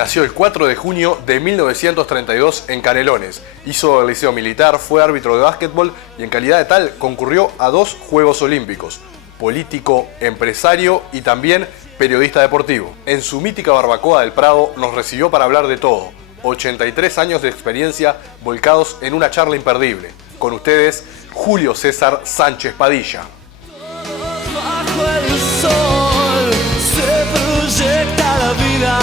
Nació el 4 de junio de 1932 en Canelones. Hizo el liceo militar, fue árbitro de básquetbol y en calidad de tal concurrió a 2 Juegos Olímpicos. Político, empresario y también periodista deportivo. En su mítica barbacoa del Prado nos recibió para hablar de todo. 83 años de experiencia volcados en una charla imperdible. Con ustedes, Julio César Sánchez Padilla. Bajo el sol se proyecta la vida,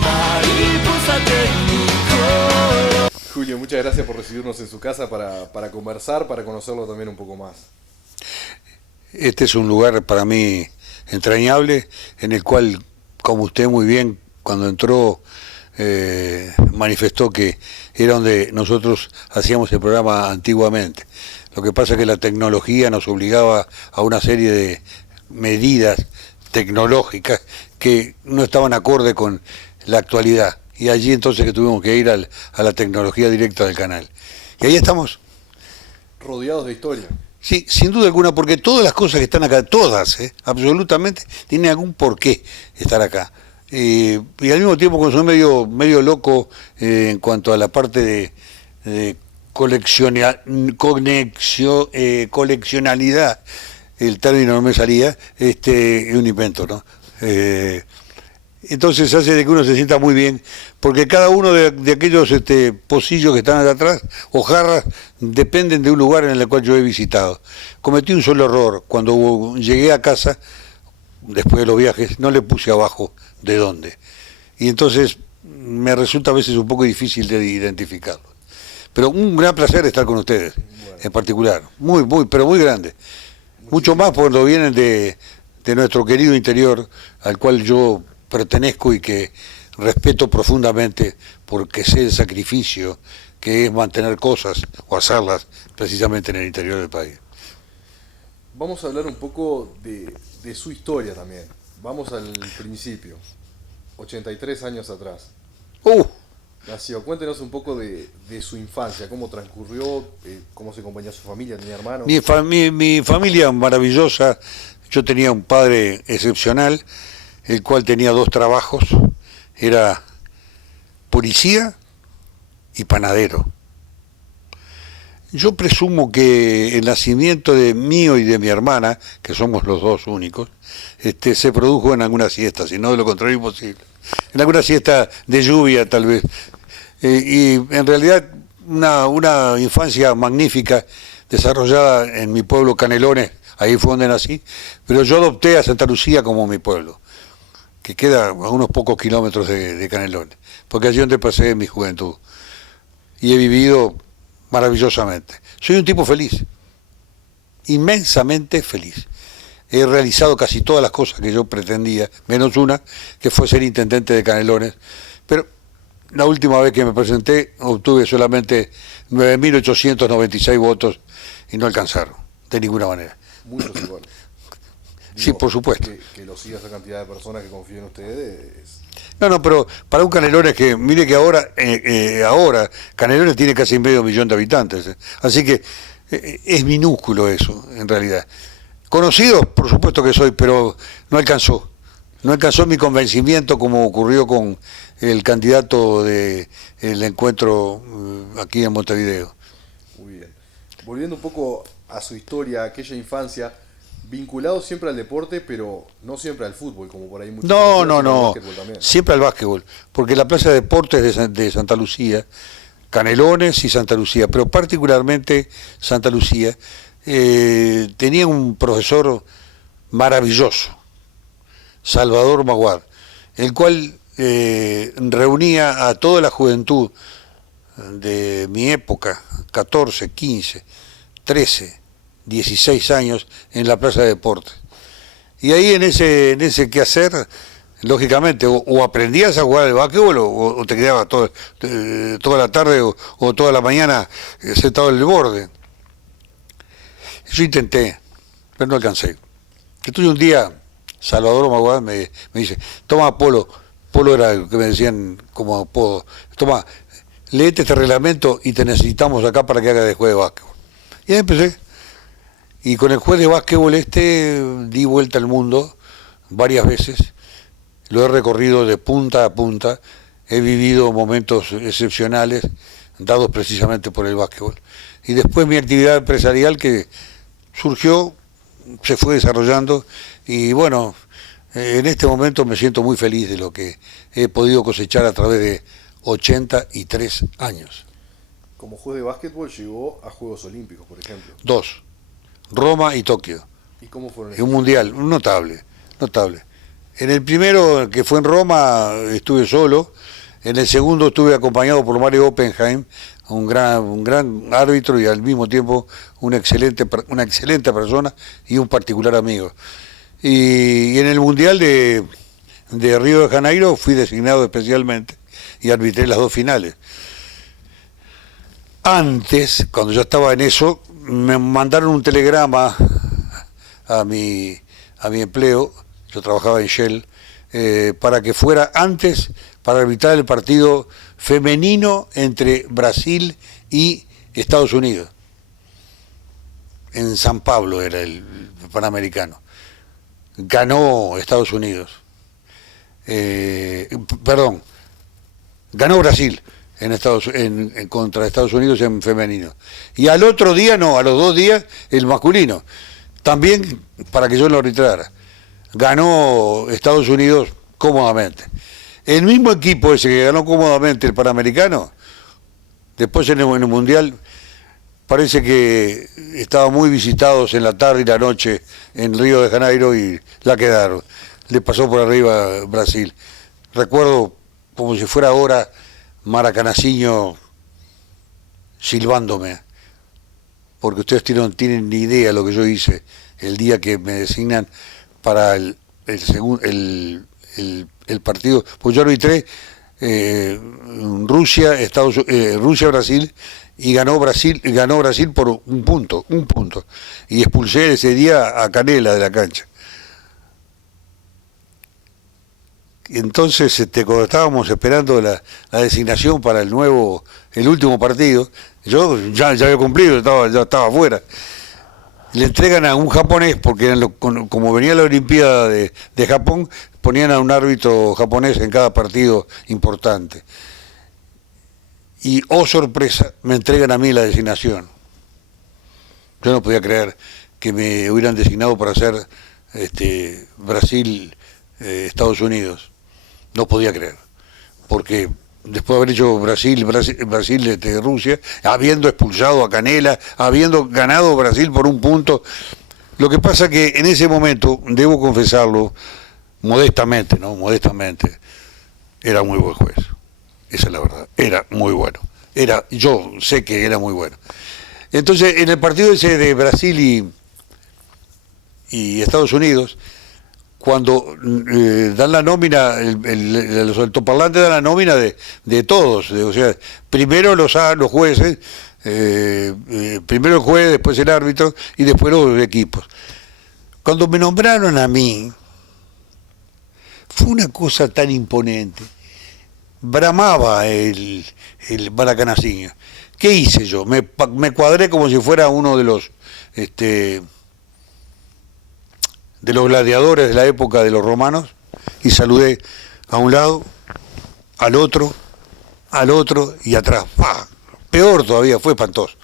mariposa técnico. Julio, muchas gracias por recibirnos en su casa para conversar, para conocerlo también un poco más. Este es un lugar para mí entrañable, en el cual, como usted muy bien, cuando entró, manifestó que era donde nosotros hacíamos el programa antiguamente. Lo que pasa es que la tecnología nos obligaba a una serie de medidas tecnológicas que no estaban acorde con la actualidad. Y allí entonces que tuvimos que ir a la tecnología directa del canal. Y ahí estamos. Rodeados de historia. Sí, sin duda alguna, porque todas las cosas que están acá, todas, absolutamente, tienen algún porqué estar acá. Y al mismo tiempo, como soy medio loco en cuanto a la parte de coleccionalidad, el término no me salía, es un invento, ¿no? Entonces hace de que uno se sienta muy bien, porque cada uno de aquellos pocillos que están acá atrás, o jarras, dependen de un lugar en el cual yo he visitado. Cometí un solo error: cuando llegué a casa, después de los viajes, no le puse abajo de dónde. Y entonces me resulta a veces un poco difícil de identificarlo. Pero un gran placer estar con ustedes, bueno, en particular. Pero muy grande. Mucho más cuando vienen de nuestro querido interior, al cual yo pertenezco y que respeto profundamente, porque sé el sacrificio que es mantener cosas o hacerlas precisamente en el interior del país. Vamos a hablar un poco de su historia también. Vamos al principio, 83 años atrás. Nació. Cuéntenos un poco de su infancia, cómo transcurrió, cómo se acompañó su familia, tenía hermanos. Mi familia maravillosa. Yo tenía un padre excepcional, el cual tenía 2 trabajos, era policía y panadero. Yo presumo que el nacimiento de mío y de mi hermana, que somos los 2 únicos, se produjo en alguna siesta, si no de lo contrario imposible. En alguna siesta de lluvia tal vez. Y en realidad una infancia magnífica desarrollada en mi pueblo Canelones, ahí fue donde nací, pero yo adopté a Santa Lucía como mi pueblo, que queda a unos pocos kilómetros de Canelones, porque allí donde pasé mi juventud. Y he vivido maravillosamente. Soy un tipo feliz, inmensamente feliz. He realizado casi todas las cosas que yo pretendía, menos una, que fue ser intendente de Canelones, pero la última vez que me presenté obtuve solamente 9.896 votos y no alcanzaron, de ninguna manera. Muchos igual. Sí, por supuesto. Que lo siga esa cantidad de personas que confíen en ustedes. No, pero para un Canelones que, mire que ahora Canelones tiene casi 500.000 de habitantes, así que es minúsculo eso, en realidad. Conocido, por supuesto que soy, pero no alcanzó mi convencimiento, como ocurrió con el candidato del encuentro aquí en Montevideo. Muy bien. Volviendo un poco a su historia, aquella infancia, vinculado siempre al deporte, pero no siempre al fútbol, como por ahí muchos. No, siempre al básquetbol, porque la Plaza de Deportes de Santa Lucía, Canelones y Santa Lucía, pero particularmente Santa Lucía, tenía un profesor maravilloso, Salvador Maguad, el cual reunía a toda la juventud de mi época, 14, 15, 13, 16 años, en la Plaza de Deportes. Y ahí en ese quehacer, lógicamente, o aprendías a jugar al básquetbol o te quedabas toda la tarde o toda la mañana sentado en el borde. Yo intenté, pero no alcancé. Entonces un día Salvador Maguad me dice: toma, Polo era el que me decían como apodo, toma, léete este reglamento y te necesitamos acá para que hagas de juez de básquetbol. Y ahí empecé. Y con el juez de básquetbol di vuelta al mundo varias veces. lo he recorrido de punta a punta, he vivido momentos excepcionales dados precisamente por el básquetbol. Y después mi actividad empresarial que surgió, se fue desarrollando y bueno, en este momento me siento muy feliz de lo que he podido cosechar a través de 83 años. Como juez de básquetbol llegó a Juegos Olímpicos, por ejemplo. 2, Roma y Tokio. ¿Y cómo fueron Y esos? un mundial, notable, notable. En el primero, que fue en Roma, estuve solo. En el segundo estuve acompañado por Mario Oppenheim, un gran árbitro y al mismo tiempo una excelente persona y un particular amigo. Y en el Mundial de Río de Janeiro fui designado especialmente y arbitré las 2 finales. Antes, cuando yo estaba en eso, me mandaron un telegrama a mi empleo, yo trabajaba en Shell, para que fuera antes para arbitrar el partido femenino entre Brasil y Estados Unidos. En San Pablo era el Panamericano. Ganó Estados Unidos. Ganó Brasil contra Estados Unidos en femenino. Y al otro día, no, a los 2 días, el masculino. También para que yo lo arbitrara. Ganó Estados Unidos cómodamente. El mismo equipo ese que ganó cómodamente el Panamericano, después en el Mundial, parece que estaban muy visitados en la tarde y la noche en Río de Janeiro y la quedaron. Le pasó por arriba Brasil. Recuerdo como si fuera ahora Maracanacinho silbándome, porque ustedes no tienen ni idea de lo que yo hice el día que me designan para el partido, pues yo arbitré Rusia-Brasil y ganó Brasil por un punto, y expulsé ese día a Canela de la cancha. Entonces, cuando estábamos esperando la designación para el último partido, yo ya había cumplido, ya estaba afuera. Le entregan a un japonés, porque como venía la Olimpiada de Japón, ponían a un árbitro japonés en cada partido importante. Y, oh sorpresa, me entregan a mí la designación. Yo no podía creer que me hubieran designado para hacer Brasil, Estados Unidos. No podía creer, porque después de haber hecho Brasil Rusia, habiendo expulsado a Canela, habiendo ganado Brasil por un punto. Lo que pasa que en ese momento, debo confesarlo, modestamente, era muy buen juez. Esa es la verdad, era muy bueno. Yo sé que era muy bueno. Entonces, en el partido ese de Brasil y Estados Unidos, cuando dan la nómina, los altoparlantes dan la nómina de todos, o sea, primero los jueces, primero el juez, después el árbitro y después los equipos. Cuando me nombraron a mí, fue una cosa tan imponente. Bramaba el Maracanacinho. ¿Qué hice yo? Me cuadré como si fuera uno de los gladiadores de la época de los romanos y saludé a un lado, al otro y atrás. ¡Pah! Peor todavía, fue espantoso.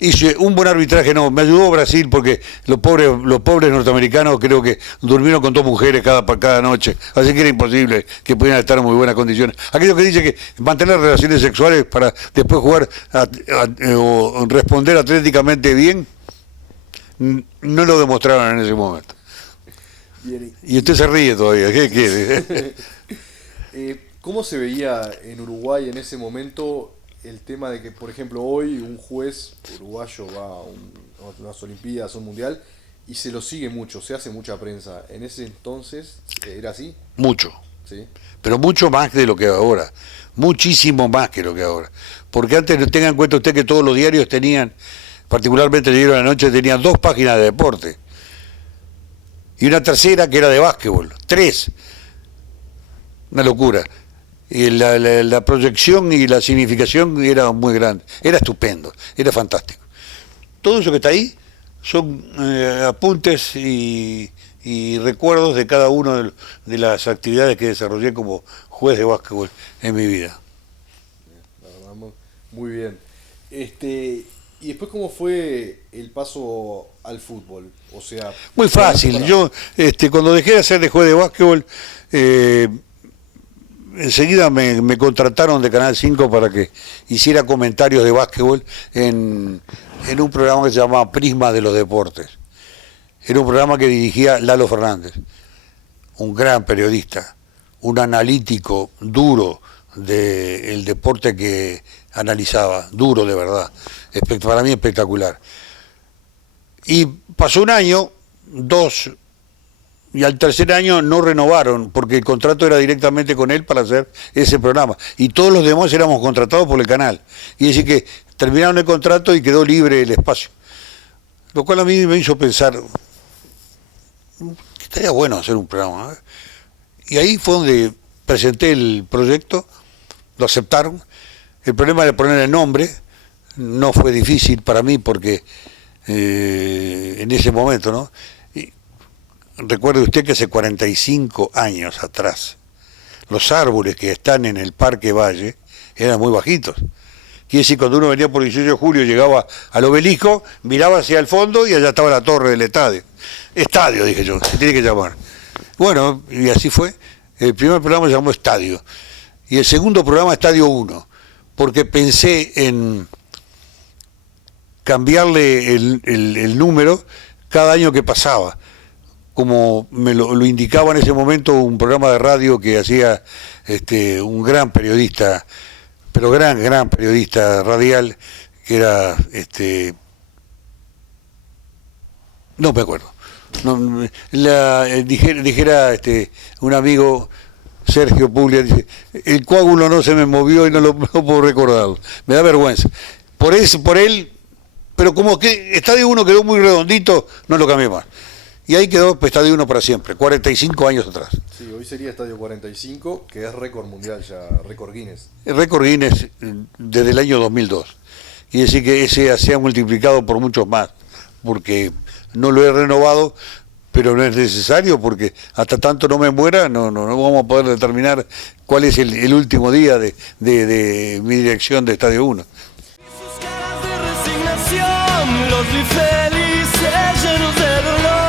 Hice un buen arbitraje, me ayudó Brasil porque los pobres norteamericanos creo que durmieron con 2 mujeres cada noche, así que era imposible que pudieran estar en muy buenas condiciones. Aquellos que dicen que mantener relaciones sexuales para después jugar o responder atléticamente bien, no lo demostraron en ese momento. Y usted se ríe todavía, ¿qué quiere? ¿Cómo se veía en Uruguay en ese momento el tema de que, por ejemplo, hoy un juez uruguayo va a unas Olimpiadas, a un Mundial, y se lo sigue mucho, se hace mucha prensa? ¿En ese entonces era así? Mucho. ¿Sí? Pero mucho más de lo que ahora. Muchísimo más que lo que ahora. Porque antes, tenga en cuenta usted que todos los diarios tenían, particularmente el Diario de la Noche, tenían 2 páginas de deporte. Y una tercera que era de básquetbol. 3. Una locura. Y la proyección y la significación era muy grande. Era estupendo, era fantástico. Todo eso que está ahí son apuntes y y recuerdos de cada una de las actividades que desarrollé como juez de básquetbol en mi vida. La verdad, muy bien. Y después, ¿cómo fue el paso al fútbol? O sea, muy fácil. Yo, cuando dejé de hacer de juez de básquetbol, enseguida me contrataron de Canal 5 para que hiciera comentarios de básquetbol en un programa que se llamaba Prisma de los Deportes. Era un programa que dirigía Lalo Fernández, un gran periodista, un analítico duro del deporte que analizaba, duro de verdad, para mí espectacular. Y pasó un año, 2, y al tercer año no renovaron, porque el contrato era directamente con él para hacer ese programa. Y todos los demás éramos contratados por el canal. Y es decir que terminaron el contrato y quedó libre el espacio. Lo cual a mí me hizo pensar, que estaría bueno hacer un programa, ¿eh? Y ahí fue donde presenté el proyecto, lo aceptaron. El problema de poner el nombre no fue difícil para mí porque en ese momento, ¿no? Y recuerde usted que hace 45 años atrás, los árboles que están en el Parque Valle eran muy bajitos. Quiere decir, cuando uno venía por 18 de julio, llegaba al obelisco, miraba hacia el fondo y allá estaba la torre del estadio. Estadio, dije yo, se tiene que llamar. Bueno, y así fue. El primer programa se llamó Estadio. Y el segundo programa, Estadio 1. Porque pensé en cambiarle el número cada año que pasaba. Como me lo indicaba en ese momento un programa de radio que hacía un gran periodista, pero gran periodista radial, que era, no me acuerdo. No, dijera un amigo, Sergio Puglia, dice, el coágulo no se me movió y no puedo recordarlo. Me da vergüenza. Por él, pero como que Estadio 1 quedó muy redondito, no lo cambié más. Y ahí quedó Estadio 1 para siempre, 45 años atrás. Sí, hoy sería Estadio 45, que es récord mundial ya, récord Guinness. El récord Guinness desde el año 2002. Quiere decir que ese se ha multiplicado por muchos más, porque no lo he renovado, pero no es necesario, porque hasta tanto no me muera, no vamos a poder determinar cuál es el último día de mi dirección de Estadio 1. Sus caras de resignación, los vi felices, llenos de dolor.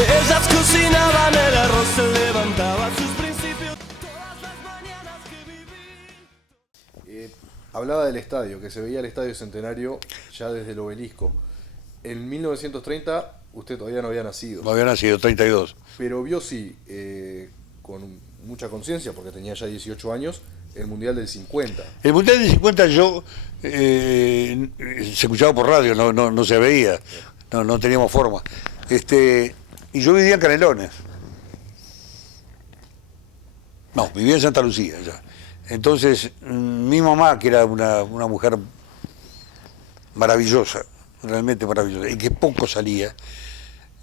Ellas cocinaban el arroz, se levantaban sus principios todas las mañanas que viví. Hablaba del estadio, que se veía el Estadio Centenario ya desde el obelisco. En 1930 usted todavía no había nacido. No había nacido, 32. Pero vio, sí, con mucha conciencia, porque tenía ya 18 años, el Mundial del 50. El Mundial del 50 yo se escuchaba por radio, no se veía, no teníamos forma. Y yo vivía en Canelones. No, vivía en Santa Lucía ya. Entonces, mi mamá, que era una mujer maravillosa, realmente maravillosa, y que poco salía,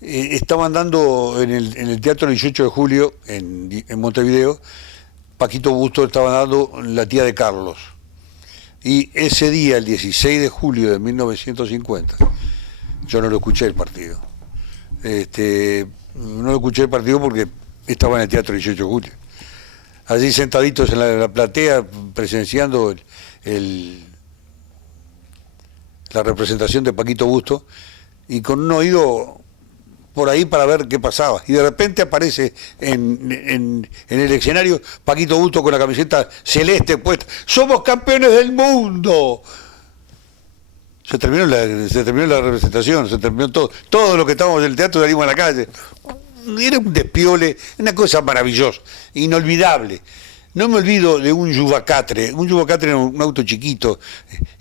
estaban dando en el Teatro 18 de Julio, en Montevideo, Paquito Busto estaba dando La tía de Carlos. Y ese día, el 16 de julio de 1950, yo no lo escuché el partido. No lo escuché el partido porque estaba en el Teatro 18 de Julio. Allí sentaditos en la platea, presenciando la representación de Paquito Busto, y con un oído por ahí para ver qué pasaba. Y de repente aparece en el escenario Paquito Busto con la camiseta celeste puesta. ¡Somos campeones del mundo! Se terminó la representación, se terminó todo. Todos los que estábamos en el teatro salimos a la calle. Era un despiole, una cosa maravillosa, inolvidable. No me olvido de un Yubacatre. Un Yubacatre era un auto chiquito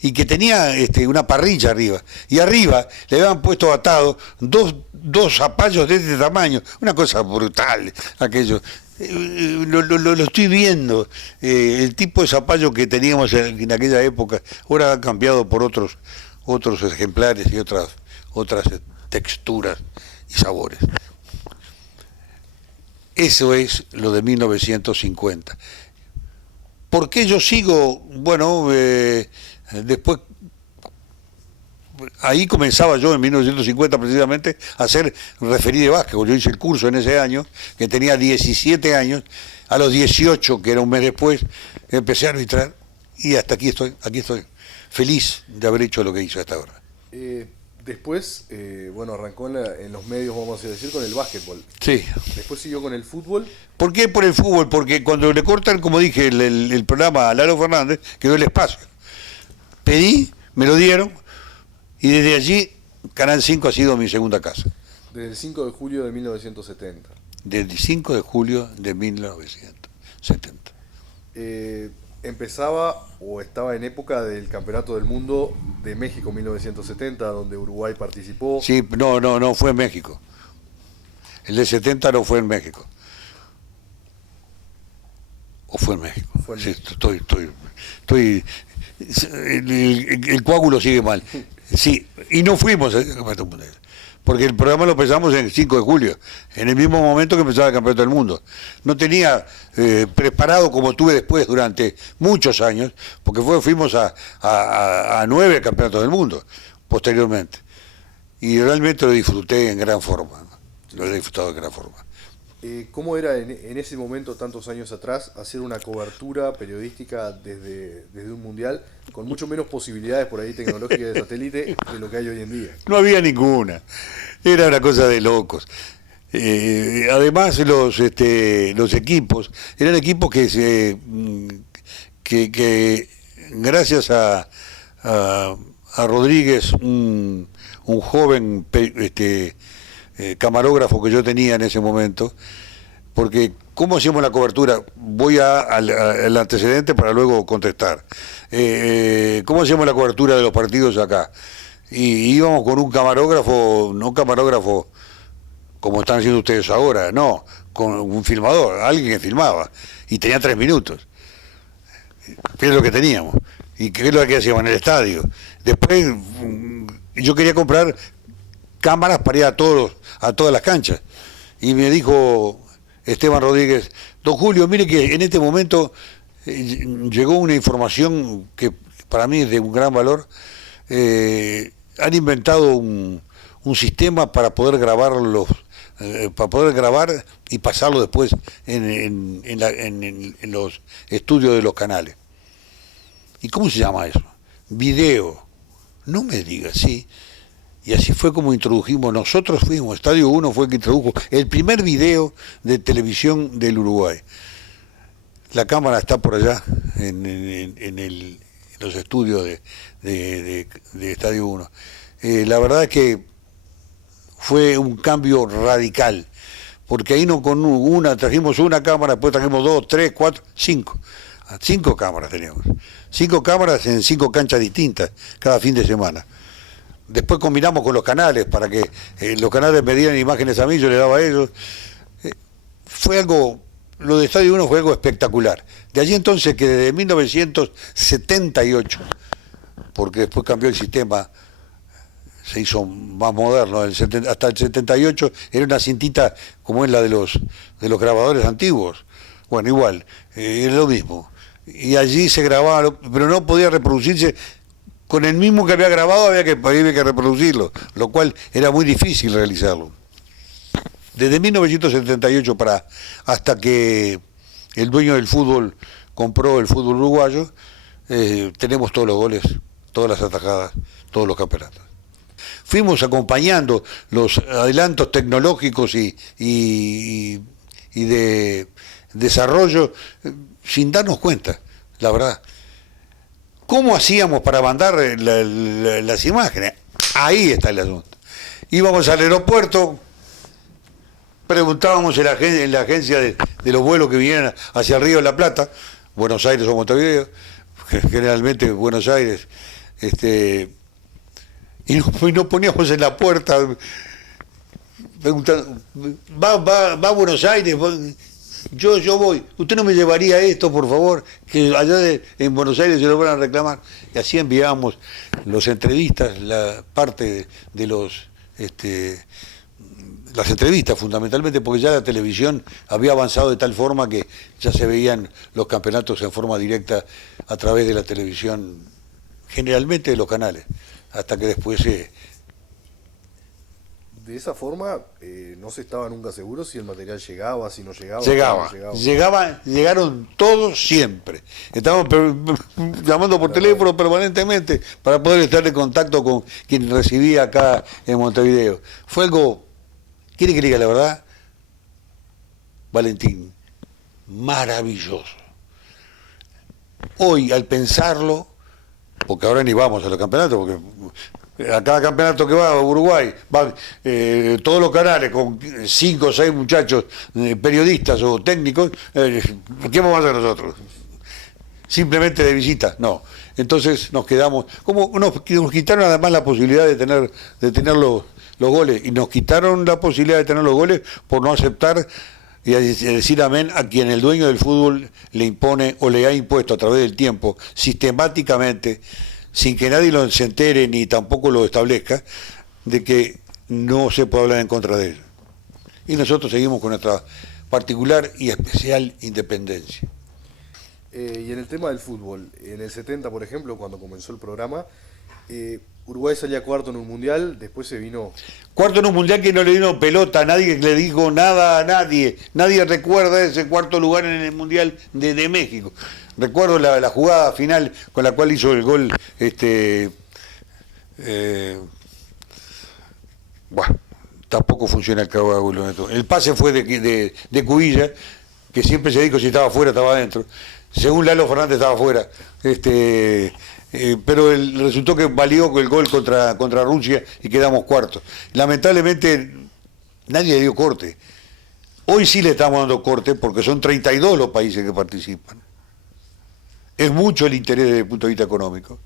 y que tenía una parrilla arriba. Y arriba le habían puesto atado dos zapallos de este tamaño. Una cosa brutal aquello. Lo estoy viendo. El tipo de zapallo que teníamos en aquella época ahora ha cambiado por otros ejemplares y otras texturas y sabores. Eso es lo de 1950. ¿Por qué yo sigo? Bueno, después, ahí comenzaba yo en 1950 precisamente a ser referí de básquetbol. Yo hice el curso en ese año, que tenía 17 años, a los 18, que era un mes después, empecé a arbitrar y hasta aquí estoy, feliz de haber hecho lo que hice hasta ahora. Después, bueno, arrancó en los medios, vamos a decir, con el básquetbol. Sí. Después siguió con el fútbol. ¿Por qué por el fútbol? Porque cuando le cortan, como dije, el programa a Lalo Fernández, quedó el espacio. Pedí, me lo dieron, y desde allí Canal 5 ha sido mi segunda casa. Desde el 5 de julio de 1970. Desde el 5 de julio de 1970. Empezaba o estaba en época del Campeonato del Mundo de México 1970, donde Uruguay participó. Sí, no fue en México. El de 70 no fue en México. ¿O fue en México? Fue en sí, México. Estoy el coágulo sigue mal. Sí, y no fuimos al Campeonato Mundial. Porque el programa lo empezamos en el 5 de julio, en el mismo momento que empezaba el Campeonato del Mundo. No tenía preparado como tuve después durante muchos años, porque fuimos a 9 campeonatos del mundo posteriormente. Y realmente lo disfruté en gran forma, ¿no? Lo he disfrutado en gran forma. ¿Cómo era en ese momento, tantos años atrás, hacer una cobertura periodística desde un mundial con mucho menos posibilidades por ahí tecnológicas de satélite de lo que hay hoy en día? No había ninguna, era una cosa de locos. Además los equipos eran equipos que gracias a Rodríguez, un joven camarógrafo que yo tenía en ese momento, porque ¿cómo hacíamos la cobertura? Voy al antecedente para luego contestar. ¿Cómo hacíamos la cobertura de los partidos acá? Y íbamos con un camarógrafo, no un camarógrafo como están haciendo ustedes ahora, no, con un filmador, alguien que filmaba, y tenía 3 minutos. ¿Qué es lo que teníamos? ¿Y qué es lo que hacíamos en el estadio? Después yo quería comprar cámaras para ir a todas las canchas. Y me dijo Esteban Rodríguez, don Julio, mire que en este momento llegó una información que para mí es de un gran valor. Han inventado un sistema para poder grabar y pasarlo después en los estudios de los canales. ¿Y cómo se llama eso? Video. No me digas, sí. Y así fue como introdujimos, nosotros fuimos, Estadio 1 fue el que introdujo el primer video de televisión del Uruguay. La cámara está por allá, en los estudios de Estadio 1. La verdad es que fue un cambio radical, porque ahí no con trajimos una cámara, después trajimos 2, 3, 4, 5. 5 cámaras teníamos. 5 cámaras en 5 canchas distintas, cada fin de semana. Después combinamos con los canales para que los canales me dieran imágenes a mí, yo le daba a ellos. Fue algo, lo de Estadio 1 fue algo espectacular. De allí entonces que desde 1978, porque después cambió el sistema, se hizo más moderno, hasta el 78 era una cintita como es la de los grabadores antiguos. Bueno, igual, era lo mismo. Y allí se grababa, pero no podía reproducirse. Con el mismo que había grabado había que reproducirlo, lo cual era muy difícil realizarlo. Desde 1978 hasta que el dueño del fútbol compró el fútbol uruguayo, tenemos todos los goles, todas las atajadas, todos los campeonatos. Fuimos acompañando los adelantos tecnológicos y de desarrollo sin darnos cuenta, la verdad. ¿Cómo hacíamos para mandar las imágenes? Ahí está el asunto. Íbamos al aeropuerto, preguntábamos en la agencia de los vuelos que vinieran hacia el Río de la Plata, Buenos Aires o Montevideo, generalmente Buenos Aires, y nos poníamos en la puerta preguntando, ¿va a Buenos Aires? Yo voy, usted no me llevaría esto, por favor, que allá en Buenos Aires se lo van a reclamar. Y así enviábamos las entrevistas, la parte de las entrevistas fundamentalmente, porque ya la televisión había avanzado de tal forma que ya se veían los campeonatos en forma directa a través de la televisión, generalmente de los canales hasta que después De esa forma, no se estaba nunca seguro si el material llegaba, si no llegaba. llegaron todos siempre. Estábamos llamando por teléfono permanentemente para poder estar en contacto con quien recibía acá en Montevideo. Fue algo, ¿quiere que le diga la verdad? Valentín, maravilloso. Hoy, al pensarlo, porque ahora ni vamos a los campeonatos, porque a cada campeonato que va a Uruguay, van todos los canales con 5 o 6 muchachos, periodistas o técnicos, ¿qué vamos a hacer nosotros? Simplemente de visita, no. Entonces nos quedamos, como nos quitaron además la posibilidad de tener los goles, y nos quitaron la posibilidad de tener los goles por no aceptar y decir amén a quien el dueño del fútbol le impone o le ha impuesto a través del tiempo, sistemáticamente, sin que nadie se entere ni tampoco lo establezca, de que no se puede hablar en contra de él. Y nosotros seguimos con nuestra particular y especial independencia. Y en el tema del fútbol, en el 70, por ejemplo, cuando comenzó el programa, Uruguay salía cuarto en un mundial, después se vino... Cuarto en un mundial que no le dieron pelota, nadie le dijo nada a nadie. Nadie recuerda ese cuarto lugar en el mundial de México. Recuerdo la jugada final con la cual hizo el gol, tampoco funciona el cálculo. El pase fue de Cubilla, que siempre se dijo si estaba afuera, estaba adentro. Según Lalo Fernández estaba afuera. Pero resultó que valió el gol contra Rusia y quedamos cuartos. Lamentablemente nadie le dio corte. Hoy sí le estamos dando corte porque son 32 los países que participan. Es mucho el interés desde el punto de vista económico.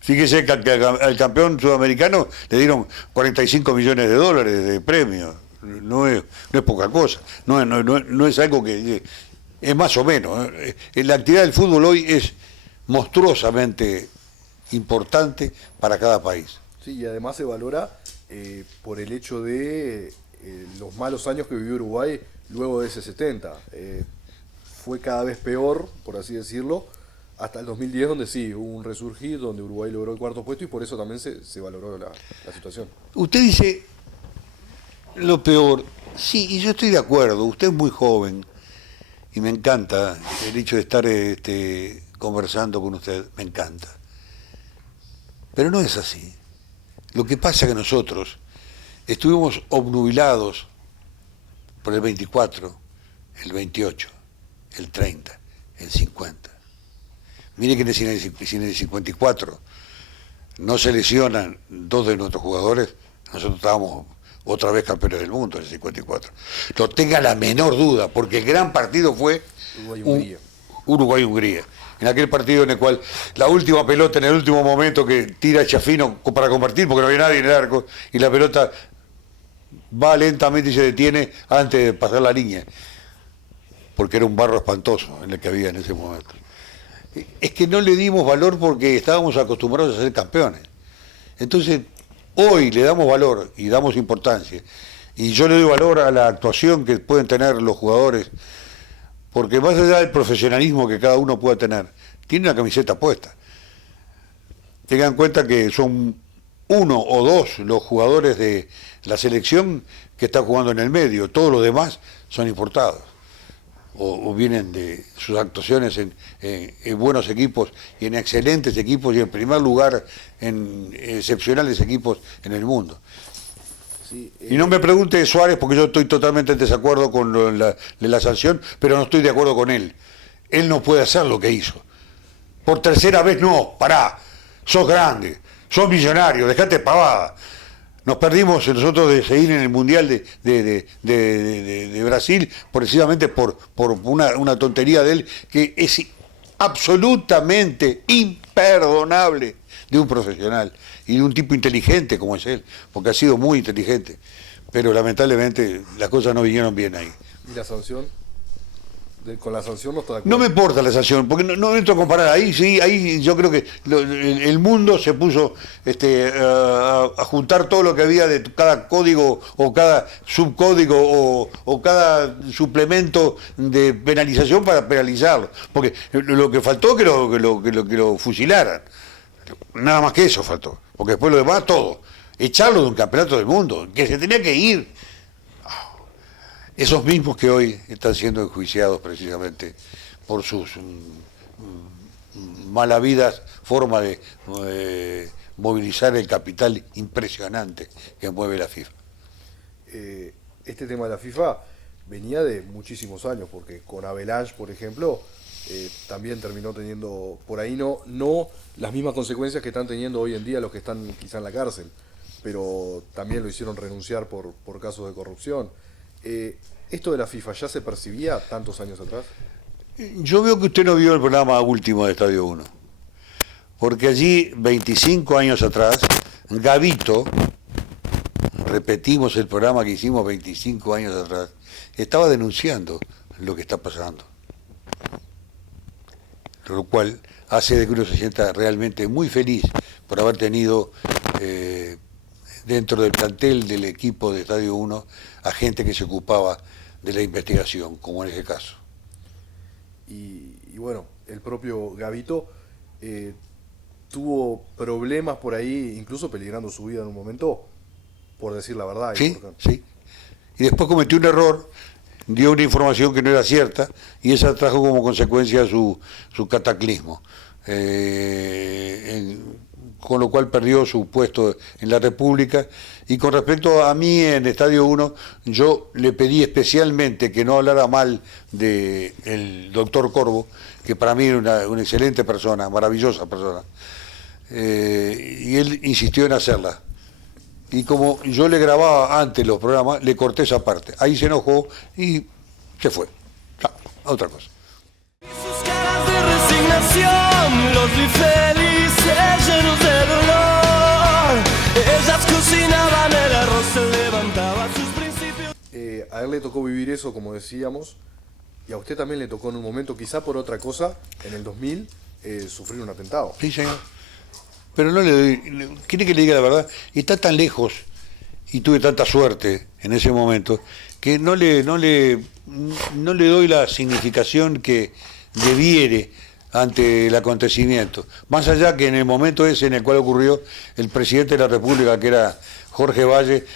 Fíjese que al campeón sudamericano le dieron 45 millones de dólares de premio. No es poca cosa. No es algo que... Es más o menos. La actividad del fútbol hoy es monstruosamente importante para cada país. Sí, y además se valora por el hecho de los malos años que vivió Uruguay luego de ese 70. Fue cada vez peor, por así decirlo, hasta el 2010, donde sí, hubo un resurgir, donde Uruguay logró el cuarto puesto y por eso también se valoró la situación. Usted dice lo peor. Sí, y yo estoy de acuerdo. Usted es muy joven y me encanta el hecho de estar conversando con usted. Me encanta. Pero no es así. Lo que pasa es que nosotros estuvimos obnubilados por el 24, el 28, el 30, el 50. Mire que si en el 54 no se lesionan 2 de nuestros jugadores, nosotros estábamos otra vez campeones del mundo en el 54. No tenga la menor duda, porque el gran partido fue Uruguay-Hungría. En aquel partido en el cual la última pelota en el último momento que tira Chafino para convertir, porque no había nadie en el arco, y la pelota va lentamente y se detiene antes de pasar la línea, porque era un barro espantoso en el que había en ese momento. Es que no le dimos valor porque estábamos acostumbrados a ser campeones. Entonces, hoy le damos valor y damos importancia, y yo le doy valor a la actuación que pueden tener los jugadores, porque más allá del profesionalismo que cada uno pueda tener, tiene una camiseta puesta. Tengan en cuenta que son 1 o 2 los jugadores de la selección que están jugando en el medio, todos los demás son importados, o vienen de sus actuaciones en buenos equipos y en excelentes equipos y en primer lugar en excepcionales equipos en el mundo. Sí, y no me pregunte Suárez, porque yo estoy totalmente en desacuerdo con la sanción, pero no estoy de acuerdo con él. Él no puede hacer lo que hizo. Por tercera vez no, pará, sos grande, sos millonario, dejate pavada. Nos perdimos nosotros de seguir en el Mundial de Brasil, precisamente por una tontería de él, que es absolutamente imperdonable de un profesional y de un tipo inteligente como es él, porque ha sido muy inteligente, pero lamentablemente las cosas no vinieron bien ahí. ¿Y la sanción? Con la sanción no está de acuerdo. No me importa la sanción, porque no entro a comparar. Ahí sí, ahí yo creo que el mundo se puso a juntar todo lo que había de cada código o cada subcódigo o cada suplemento de penalización para penalizarlo. Porque lo que faltó que lo fusilaran. Nada más que eso faltó, porque después lo demás todo. Echarlo de un campeonato del mundo, que se tenía que ir. Esos mismos que hoy están siendo enjuiciados precisamente por sus malavidas formas de movilizar el capital impresionante que mueve la FIFA. Este tema de la FIFA venía de muchísimos años, porque con Avalanche, por ejemplo, también terminó teniendo por ahí no las mismas consecuencias que están teniendo hoy en día los que están quizá en la cárcel, pero también lo hicieron renunciar por casos de corrupción. ¿Esto de la FIFA ya se percibía tantos años atrás? Yo veo que usted no vio el programa último de Estadio 1, porque allí, 25 años atrás, Gavito, repetimos el programa que hicimos 25 años atrás, estaba denunciando lo que está pasando. Lo cual hace de que uno se sienta realmente muy feliz por haber tenido dentro del plantel del equipo de Estadio 1 a gente que se ocupaba de la investigación, como en ese caso. Y bueno, el propio Gavito tuvo problemas por ahí, incluso peligrando su vida en un momento, por decir la verdad. Sí, sí. Y después cometió un error, dio una información que no era cierta, y esa trajo como consecuencia su cataclismo. Con lo cual perdió su puesto en la República. Y con respecto a mí en Estadio 1, yo le pedí especialmente que no hablara mal del doctor Corvo, que para mí era una excelente persona, maravillosa persona, y él insistió en hacerla. Y como yo le grababa antes los programas, le corté esa parte. Ahí se enojó y se fue. Otra cosa. Sus caras de resignación, los vi felices, llenos de dolor. Ellas cocinaban el arroz, se levantaba sus principios. A él le tocó vivir eso, como decíamos, y a usted también le tocó en un momento, quizá por otra cosa, en el 2000, sufrir un atentado. Sí, señor. Pero no le doy, quiere que le diga la verdad, está tan lejos y tuve tanta suerte en ese momento que no le doy la significación que debiere ante el acontecimiento. Más allá que en el momento ese en el cual ocurrió, el presidente de la República, que era Jorge Valle,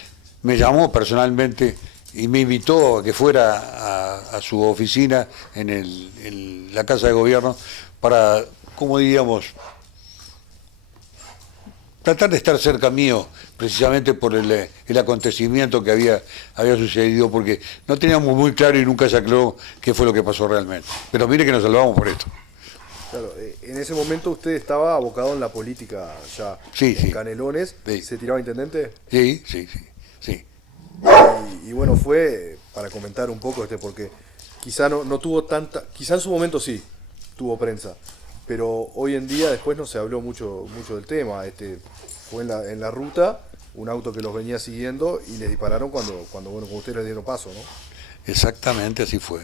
me llamó personalmente y me invitó a que fuera a su oficina en la Casa de Gobierno para, como diríamos, tratar de estar cerca mío, precisamente por el acontecimiento que había sucedido, porque no teníamos muy claro y nunca se aclaró qué fue lo que pasó realmente. Pero mire que nos salvamos por esto. Claro, en ese momento usted estaba abocado en la política ya, sí, en sí. Canelones, Sí. ¿Se tiraba intendente? Sí. Y bueno, fue para comentar un poco, porque quizá no tuvo tanta, quizá en su momento sí, tuvo prensa, pero hoy en día después no se habló mucho del tema. Fue en la ruta un auto que los venía siguiendo y les dispararon cuando ustedes les dieron paso, ¿no? Exactamente, así fue.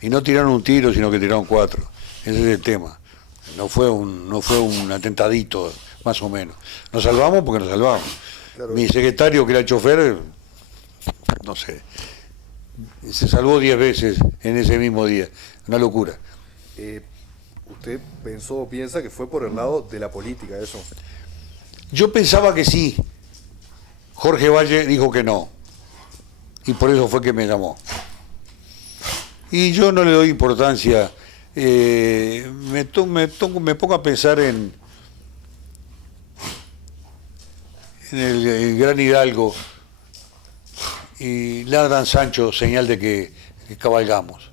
Y no tiraron un tiro, sino que tiraron 4. Ese es el tema. No fue un atentadito, más o menos. Nos salvamos porque nos salvamos. Claro. Mi secretario, que era el chofer, no sé, se salvó 10 veces en ese mismo día. Una locura. ¿Usted pensó o piensa que fue por el lado de la política eso? Yo pensaba que sí. Jorge Valle dijo que no. Y por eso fue que me llamó. Y yo no le doy importancia. Me pongo a pensar en el gran Hidalgo y ladran Sancho, señal de que cabalgamos.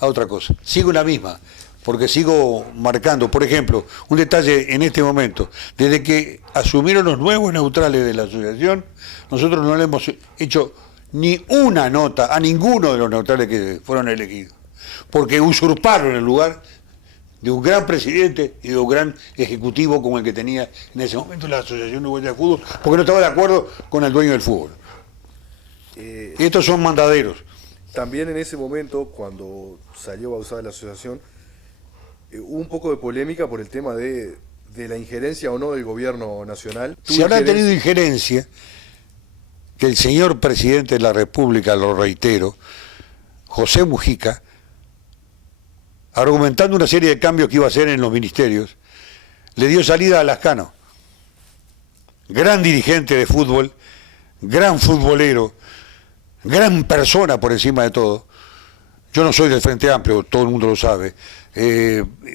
A otra cosa. Sigo en la misma, porque sigo marcando. Por ejemplo, un detalle en este momento. Desde que asumieron los nuevos neutrales de la asociación, nosotros no le hemos hecho ni una nota a ninguno de los neutrales que fueron elegidos, porque usurparon el lugar de un gran presidente y de un gran ejecutivo como el que tenía en ese momento la Asociación Uruguaya de Fútbol, porque no estaba de acuerdo con el dueño del fútbol. Estos son mandaderos. También en ese momento, cuando salió Bauzá de la asociación, hubo un poco de polémica por el tema de la injerencia o no del gobierno nacional. Si habrá tenido injerencia, que el señor presidente de la República, lo reitero, José Mujica, argumentando una serie de cambios que iba a hacer en los ministerios, le dio salida a Lascano. Gran dirigente de fútbol, gran futbolero, gran persona por encima de todo. Yo no soy del Frente Amplio, todo el mundo lo sabe,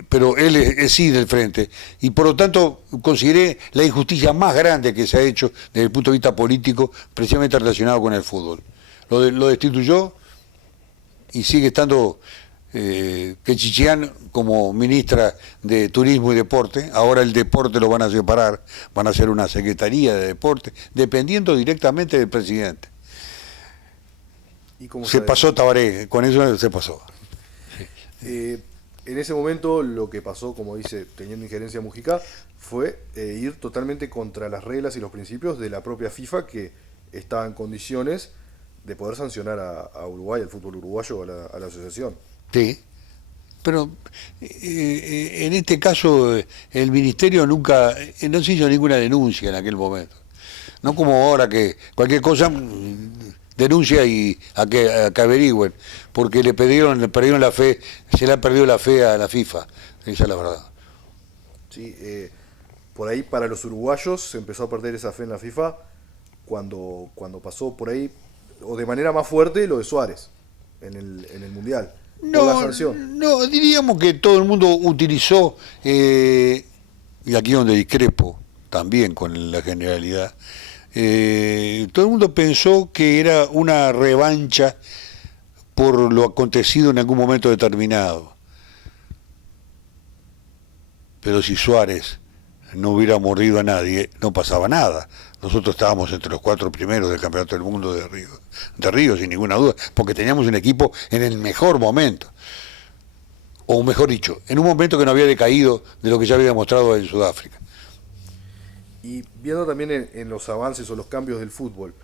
pero él es sí del Frente. Y por lo tanto consideré la injusticia más grande que se ha hecho desde el punto de vista político, precisamente relacionado con el fútbol. Lo destituyó y sigue estando Quechichián como ministra de Turismo y Deporte. Ahora el deporte lo van a separar, van a hacer una secretaría de deporte, dependiendo directamente del presidente. ¿Y cómo Se pasó Tabaré, con eso se pasó. En ese momento lo que pasó, como dice, teniendo injerencia Mujica, fue ir totalmente contra las reglas y los principios de la propia FIFA, que estaba en condiciones de poder sancionar a Uruguay, al fútbol uruguayo, a la asociación. Sí, pero en este caso el ministerio nunca, no se hizo ninguna denuncia en aquel momento. No como ahora que cualquier cosa denuncia y a que averigüen, porque le perdieron la fe, se le ha perdido la fe a la FIFA, esa es la verdad. Sí, por ahí para los uruguayos se empezó a perder esa fe en la FIFA cuando pasó por ahí, o de manera más fuerte, lo de Suárez en el Mundial. No, diríamos que todo el mundo utilizó, y aquí donde discrepo también con la generalidad, todo el mundo pensó que era una revancha por lo acontecido en algún momento determinado. Pero si Suárez no hubiera mordido a nadie, no pasaba nada. Nosotros estábamos entre los 4 primeros del Campeonato del Mundo de Río, sin ninguna duda, porque teníamos un equipo en el mejor momento. O mejor dicho, en un momento que no había decaído de lo que ya había demostrado en Sudáfrica. Y viendo también en los avances o los cambios del fútbol,